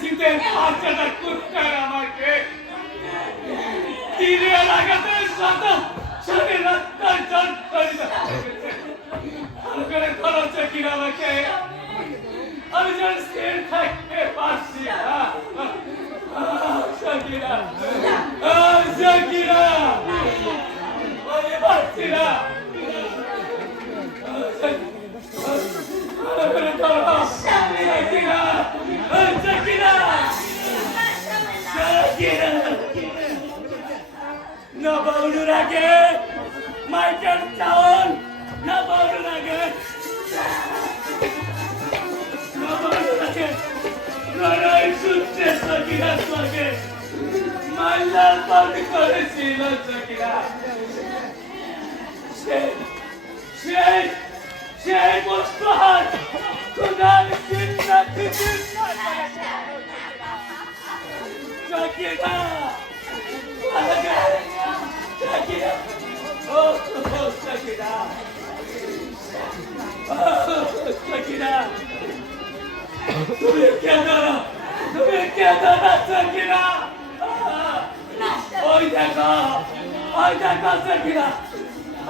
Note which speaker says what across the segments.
Speaker 1: শীতের খাঁচাটা কুটকার আমাকে। তীরে লাগাতে সাদা সাড়ে রাতটা জট করি ভালো করে খরচ কিনা আমাকে। আমি যেন স্থির থাকতে পারছি না। শাকিরা শাকিরা আমি পারছি না। ভালো করে ধরো। শাকিরা না বাউলুর আগে মাইকেল চাউন না বাউলুর আগে। না বাউলুর আগে লড়াই শুনছে সকিরা সঙ্গে। মাল্লার করেছিল সকিরা। সেই সেই সেই মুস্তাহার Shakira! তুমি কেন তুমি কেন না Shakira! ওই দেখো ওই দেখো Shakira!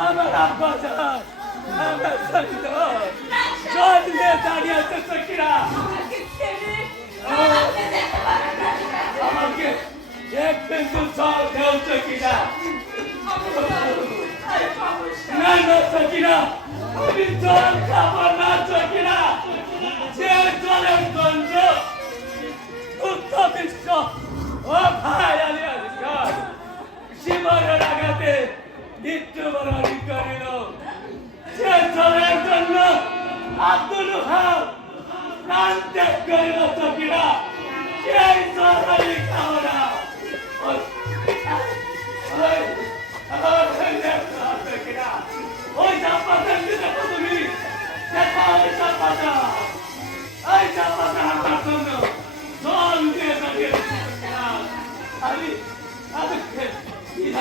Speaker 1: আমার আব্বা যান আমার সৈন্য জল নিয়ে দাঁড়িয়ে আছে Shakira! আমাকে এক বিন্দু জল দেও Shakira! না না আমি জল খাব না যে জলের গন্ধ ও ভাই, আলী আসগার সীমারের আঘাতে মৃত্যুবরণ করিল। যে জন্য আব্দুল হাব প্রাণ ত্যাগ করিল সকিনা